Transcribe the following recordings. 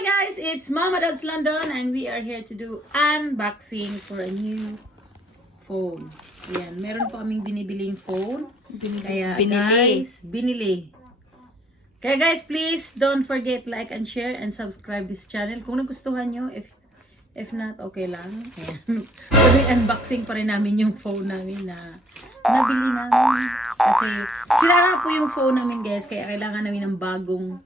Hi guys, it's Mama Dad's London and we are here to do unboxing for a new phone. Ayan, meron po kaming binibiling phone. Kaya guys, binili. Kaya guys, please don't forget like and share and subscribe this channel. Kung nagustuhan nyo, if not, okay lang. Ayan. Pwede unboxing pa rin namin yung phone namin na nabili namin. Kasi sira po yung phone namin guys, kaya kailangan namin ng bagong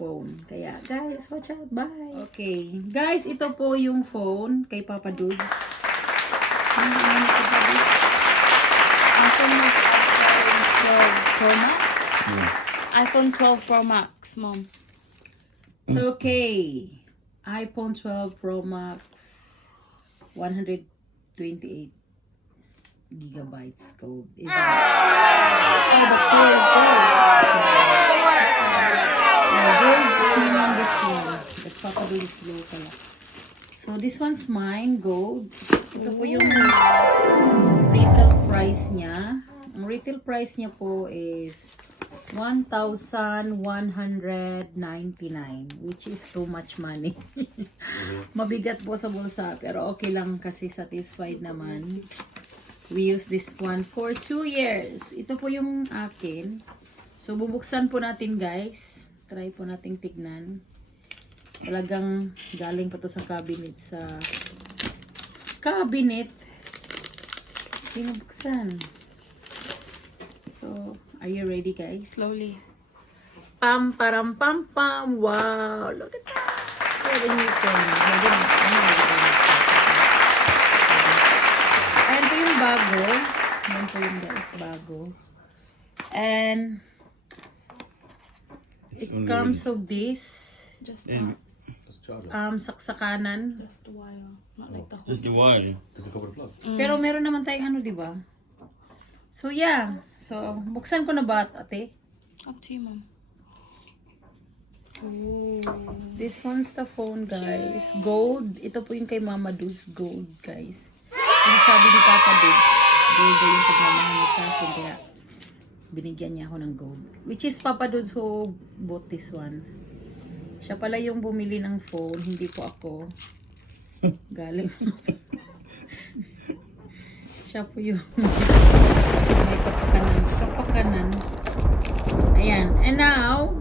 phone. Kaya guys, watch out. Bye. Okay. Guys, ito po yung phone kay Papa Dudes. iPhone 12 Pro Max, Mom. Okay. iPhone 12 Pro Max 128 gigabytes gold. Oh, the color is gold. Gold this one. The Papa Dudes blue pala. So this one's mine, gold. Ito po yung retail price niya. Ang retail price niya po is 1,199, which is too much money. Mabigat po sa bulsa, pero okay lang kasi satisfied naman. We use this one for 2 years. Ito po yung akin. So bubuksan po natin guys. Try po nating tignan. Talagang galing pa to sa cabinet. Pinubuksan. So, are you ready guys? Slowly. Pam, param, pam, pam. Wow, look at that. What a new phone. And ito yung bago. Yan po yung guys, bago. And it comes of this. Just that. Saksakanan. Just the wire. Not like the whole. Just the wire. Does it cover the plug? Pero meron naman tayong ano, di ba? So, yeah. So, buksan ko na ba, ate? Up to you, Mom. This one's the phone, guys. Gold. Ito po yung kay Mama Dudes gold, guys. Ano sabi ni Papa Dudes? Gold daw yung pagmamahal niya sa akin. Kaya, binigyan niya ako ng gold. Which is Papa Dudes who bought this one. Siya pala yung bumili ng phone. Hindi po ako. Galing. Siya po yung may kapakanan. Ayan. And now,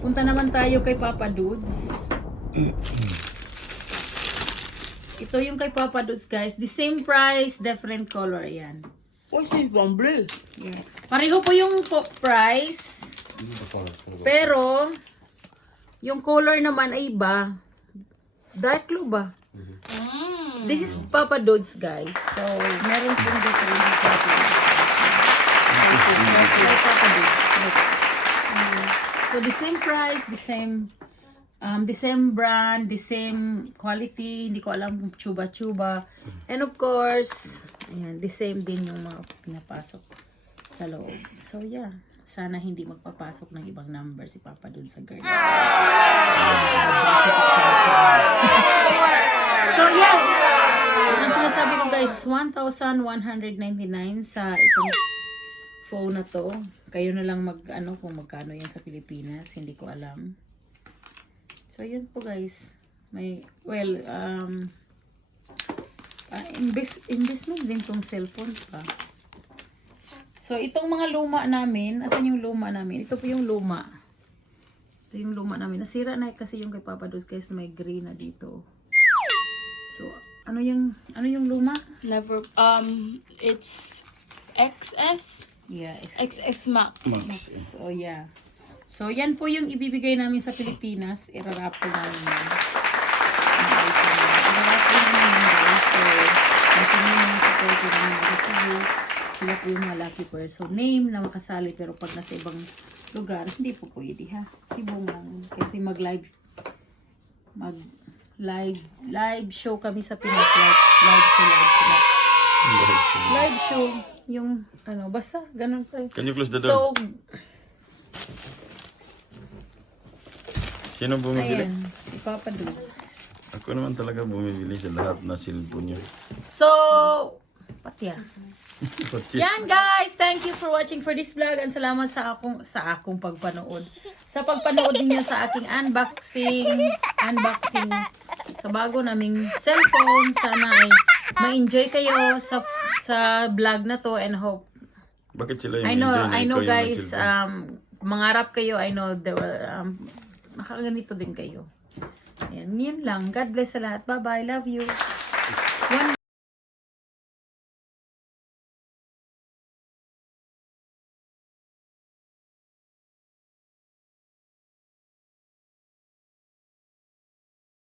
punta naman tayo kay Papa Dudes. Ito yung kay Papa Dudes, guys. The same price, different color. Ayan. What's this one? Blue. Yeah. Pareho po yung price. Pero, yung color naman ay iba. Dark blue ba? This is Papa Dudes, guys. So, meron pong different sa atin. Papa Dudes. So, the same price, the same brand, the same quality. Hindi ko alam kung chuba-chuba. And of course, ayan, the same din yung mga pinapasok sa loob. So, yeah. Sana hindi magpapasok ng ibang number si Papa dun sa girl. So, yeah. Ang sinasabi ko guys, 1,199 sa itong phone na to. Kayo na lang kung magkano yan sa Pilipinas. Hindi ko alam. So, yun po guys. Investment din tong cellphone pa. So, itong mga luma namin, asan yung luma namin? Ito po yung luma. Ito yung luma namin. Nasira na kasi yung kay Papa Dudes guys na may green na dito. So, ano yung luma? Never. It's XS. Yeah, XS Max. So, yeah. So, yan po yung ibibigay namin sa Pilipinas. Irarap po namin yan. Irarap po namin yan guys. So, natin yung support namin review. Sila po yung mga lucky person name na makasali pero pag nasa ibang lugar, hindi po pwede ha. Sibong lang. Kasi mag-live show kami sa Pinas. Live show. Yung, basta, ganun pa. Can you close the door? So, Sino bumibili? ayan, si Papa Dudes. Ako naman talaga bumibili sa lahat na cellphone niyo. So, patya. Yan guys, thank you for watching for this vlog and salamat sa akong pagpanood. sa pagpanood ninyo sa aking unboxing sa bago naming cellphone. Sana ay ma-enjoy kayo sa vlog na to and hope. Bakit sila yung I know enjoy na ikaw yung guys, nagsilpon? mangarap kayo. I know there will, makaganito din kayo. Ayan, yun lang. God bless sa lahat. Bye-bye. Love you.